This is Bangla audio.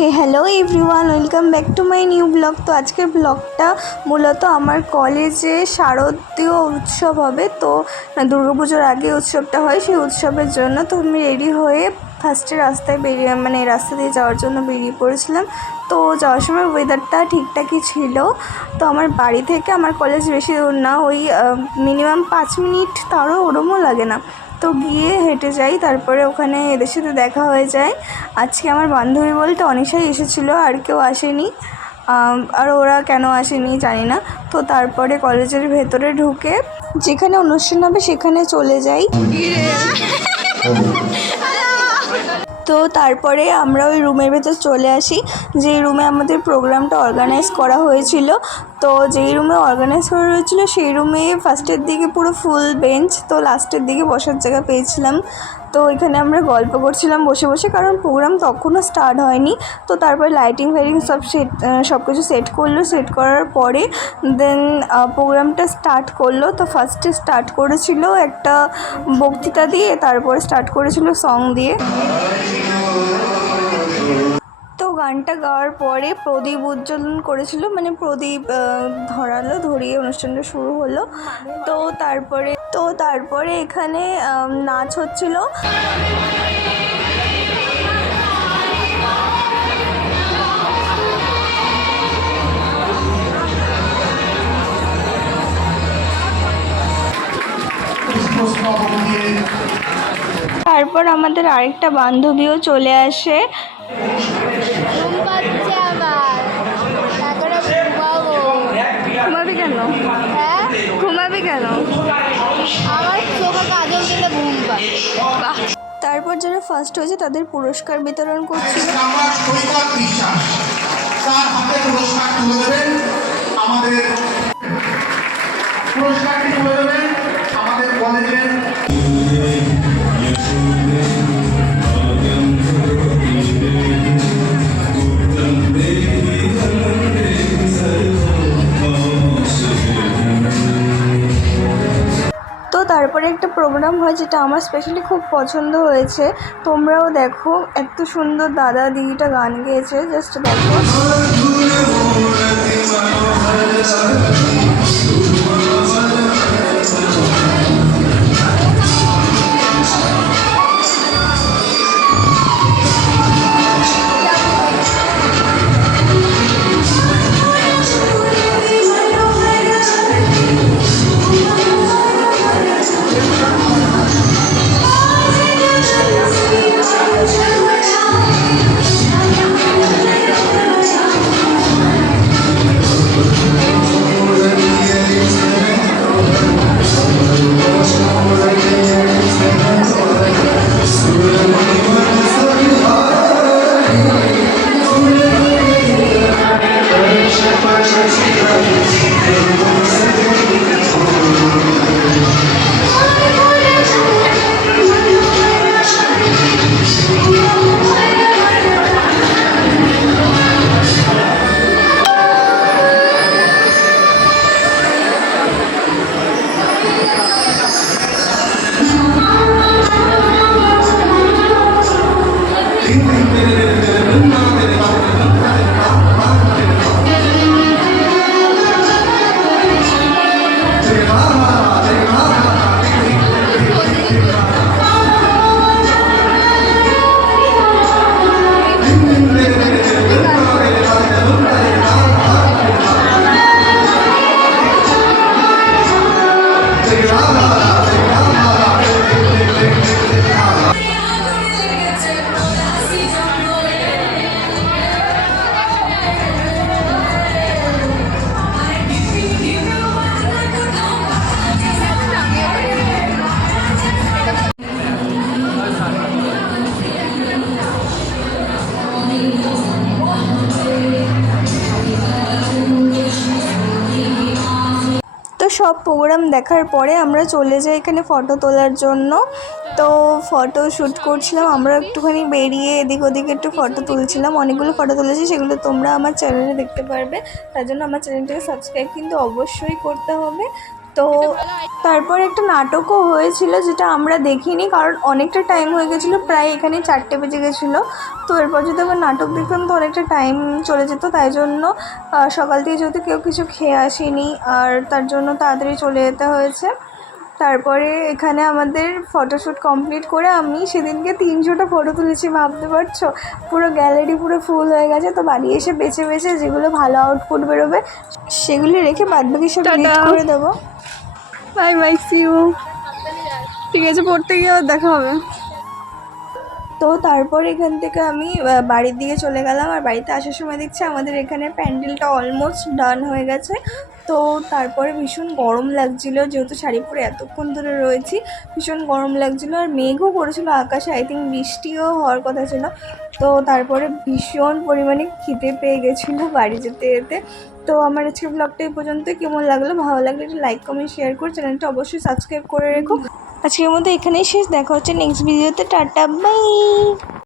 Everyone welcome back to my new blog তো আজকের ব্লগটা মূলত আমার কলেজে শারদীয় উৎসব হবে। তো দুর্গাপুজোর আগে উৎসবটা হয়, সেই উৎসবের জন্য তো আমি রেডি হয়ে ফার্স্টে রাস্তায় বেরিয়ে মানে রাস্তা দিয়ে যাওয়ার জন্য বেরিয়ে পড়েছিলাম। তো যাওয়ার সময় ওয়েদারটা ঠিকঠাকই ছিল। তো আমার বাড়ি থেকে, আমার কলেজ বেশি দূর না, ওই মিনিমাম পাঁচ মিনিট তারও ওরমও লাগে না। তো গিয়ে হেঁটে যাই তারপরে ওখানে এদের সাথে দেখা হয়ে যায়। আজকে আমার বান্ধবী বলতে অনিশাই এসেছিল আর কেউ আসেনি। আর ওরা কেন আসেনি জানি না। তো তারপরে কলেজের ভেতরে ঢুকে যেখানে অনুষ্ঠান হবে সেখানে চলে যাই। তো তারপরে আমরা ওই রুমের ভেতর চলে আসি। যে রুমে আমাদের প্রোগ্রামটা অর্গানাইজ করা হয়েছিল। তো যেই রুমে অর্গানাইজ করা হয়েছিল, সেই রুমে ফার্স্টের দিকে পুরো ফুল বেঞ্চ তো লাস্টের দিকে বসার জায়গা পেয়েছিলাম। তো এখানে আমরা গল্প করছিলাম বসে বসে, কারণ প্রোগ্রাম তখনও স্টার্ট হয়নি। তো তারপরে লাইটিং ফাইটিং সব সেট সব কিছু সেট করল। সেট করার পরে দেন প্রোগ্রামটা স্টার্ট করল। তো ফার্স্টে স্টার্ট করেছিল একটা বক্তৃতা দিয়ে, তারপরে স্টার্ট করেছিল সং দিয়ে। গানটা গাওয়ার পরে প্রদীপ উজ্জ্বলন করেছিল মানে প্রদীপ ধরালো, ধরিয়ে অনুষ্ঠানটা শুরু হলো। তো তারপরে তো তারপরে এখানে নাচ হচ্ছিল। তারপর আমাদের আরেকটা বান্ধবীও চলে আসে ঘুম পাচ্ছে আমার তারপরে আমি ঘুমাবো ঘুমাবি কেন হ্যাঁ ঘুমাবি কেন আমার চোখে কাজল দিলে ঘুম পায় তারপর যারা ফার্স্ট হয়েছে তাদের পুরস্কার বিতরণ দেবেন আমাদের পুরস্কারটি তুলে দেবেন আমাদের কলেজের তো তারপরে একটা প্রোগ্রাম হয় যেটা আমার স্পেশালি খুব পছন্দ হয়েছে। তোমরাও দেখো, এত সুন্দর দাদা দিদিটা গান গেয়েছে জাস্ট দেখো। সব প্রোগ্রাম দেখার পরে আমরা চলে যাই এখানে ফটো তোলার জন্য। তো ফটো শ্যুট করছিলাম, আমরা একটুখানি বেরিয়ে এদিক ওদিক একটু ফটো তুলছিলাম। অনেকগুলো ফটো তুলেছি, সেগুলো তোমরা আমার চ্যানেলে দেখতে পারবে। তার জন্য আমার চ্যানেলটাকে সাবস্ক্রাইব কিন্তু অবশ্যই করতে হবে। তো তারপর একটা নাটকও হয়েছিল যেটা আমরা দেখিনি কারণ অনেকটা টাইম হয়ে গেছিল প্রায় এখানে চারটে বেজে গেছিল। তো এরপর যদি আবার নাটক দেখতাম তো অনেকটা টাইম চলে যেত। তাই জন্য সকাল থেকে যেহেতু কেউ কিছু খেয়ে আসেনি আর তার জন্য তাড়াতাড়ি চলে যেতে হয়েছে। তারপরে এখানে আমাদের ফটোশ্যুট কমপ্লিট করে আমি সেদিনকে তিনশোটা ফটো তুলেছি ভাবতে পারছ? পুরো গ্যালারি পুরো ফুল হয়ে গেছে। তো বাড়ি এসে বেছে বেছে যেগুলো ভালো আউটপুট বেরোবে সেগুলি রেখে বাদবাকি সব করে দেবো। বাই বাই সিউ ঠিক আছে, পড়তে গিয়ে আবার দেখা হবে। তো তারপর এখান থেকে আমি বাড়ির দিকে চলে গেলাম। আর বাড়িতে আসার সময় দেখছি আমাদের এখানে প্যান্ডেলটা অলমোস্ট ডান হয়ে গেছে। তো তারপরে ভীষণ গরম লাগছিল, যেহেতু শাড়ি পরে এতক্ষণ ধরে রয়েছি, ভীষণ গরম লাগছিল। আর মেঘও করেছিল আকাশে আই থিঙ্ক বৃষ্টিও হওয়ার কথা ছিল। তো তারপরে ভীষণ পরিমাণে খিদে পেয়ে গেছিল বাড়ি যেতে যেতে। তো আমার আজকের ব্লগটা এই পর্যন্ত কেমন লাগল? ভালো লাগলে একটু লাইক কমেন্ট শেয়ার করে। চ্যানেলটা অবশ্যই সাবস্ক্রাইব করে রেখো। আজকের মধ্যে এখানেই শেষ। দেখা হচ্ছে নেক্সট ভিডিওতে টাটা বাই